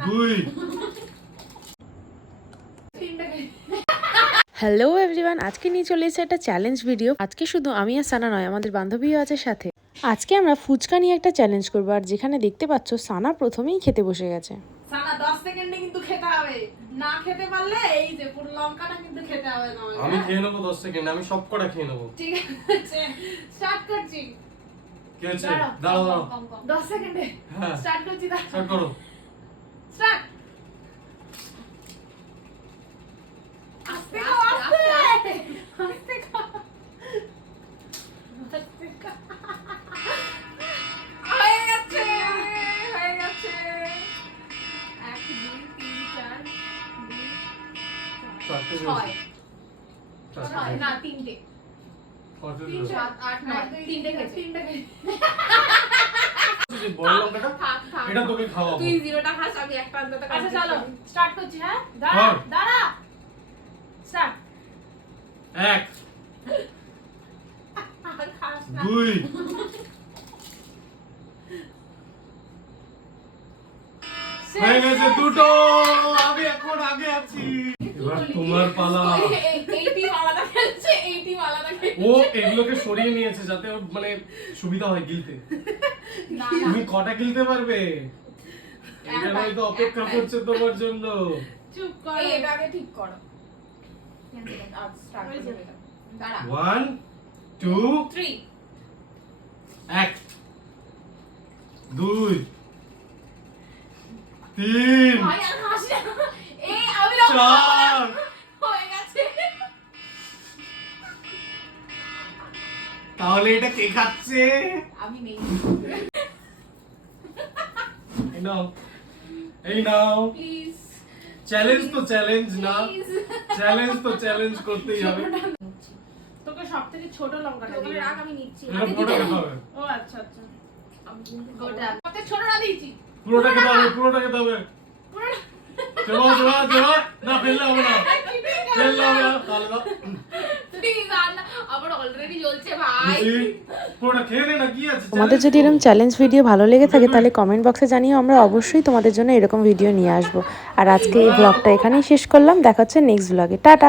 দুই। Hello everyone আজকে নিয়ে চলে এসেছে একটা চ্যালেঞ্জ ভিডিও আজকে শুধু আমি আর সানা নয় আমাদের বান্ধবীও আছে সাথে। আজকে আমরা ফুচকা নিয়ে একটা চ্যালেঞ্জ করব আর যেখানে দেখতে পাচ্ছ সানা প্রথমেই খেতে বসে গেছে। সানা দশ সেকেন্ডে কিন্তু খেতে হবে। না খেতে পারলে এই যে পুরো লঙ্কাটা কিন্তু খেতে হবে তোমাকে আমি হ্যাঁ? খেয়ে নেব দশ সেকেন্ড আমি সব কটা খেয়ে নেব। ঠিক আছে স্টার্ট করছি। কি হচ্ছে দাঁড়াও, দাঁড়াও দাঁড়াও। দশ সেকেন্ডে। হ্যাঁ। স্টার্ট করছি স্টার্ট করো। না তিনটে। তিন সাত আট নয় তিনটে খেয়েছে তিনটে। খেয়েছে। যে বড় লঙ্কাটা থাক থাক এটা তোকে খাওয়াবো। তুই জিরোটা খাস আমি একটা অন্তত আচ্ছা চলো স্টার্ট করছি হ্যাঁ? দাঁড়া দাঁড়া। স্টার্ট এক। আর খাস না। দুই। হয়ে গেছে দুটো। আমি এখন আগে আছি। এবার তোমার পালা। ও এগুলোকে সরিয়ে নিয়েছে যাতে ওর মানে সুবিধা হয় গিলতে। তুমি কটা গিলতে পারবে? এটা হয়তো অপেক্ষা করছে তোমার জন্য। চুপ কর। এটা আগে ঠিক করো। স্টার্ট করে দাঁড়া। ওয়ান টু 3 এক। দুই। তিন। ভাই আর খাস না। এই আমি লঙ্কা চার। তাহলে এটা কে খাচ্ছে? আমি নেই। এই নাও। এই নাও। প্লিজ চ্যালেঞ্জ তো চ্যালেঞ্জ না। চ্যালেঞ্জ তো চ্যালেঞ্জ করতেই হবে। তোকে সব থেকে ছোট লঙ্কাটা দিই রাখ আমি নিচ্ছি। ও আচ্ছা আচ্ছা। গোটা। কত ছোটটা দিয়েছি। পুরোটা খেতে হবে পুরোটা খেতে হবে চলো চলো চলো। না ফেললে হবে না। ফেললে হবে না। তাহলে তোমাদের যদি। এরকম চ্যালেঞ্জ ভিডিও ভালো লেগে থাকে তাহলে কমেন্ট বক্সে জানিয়ে আমরা অবশ্যই তোমাদের জন্য এরকম ভিডিও নিয়ে আসব। আর আজকে এই ব্লগটা এখানেই শেষ করলাম দেখা হচ্ছে নেক্সট ব্লগে টাটা!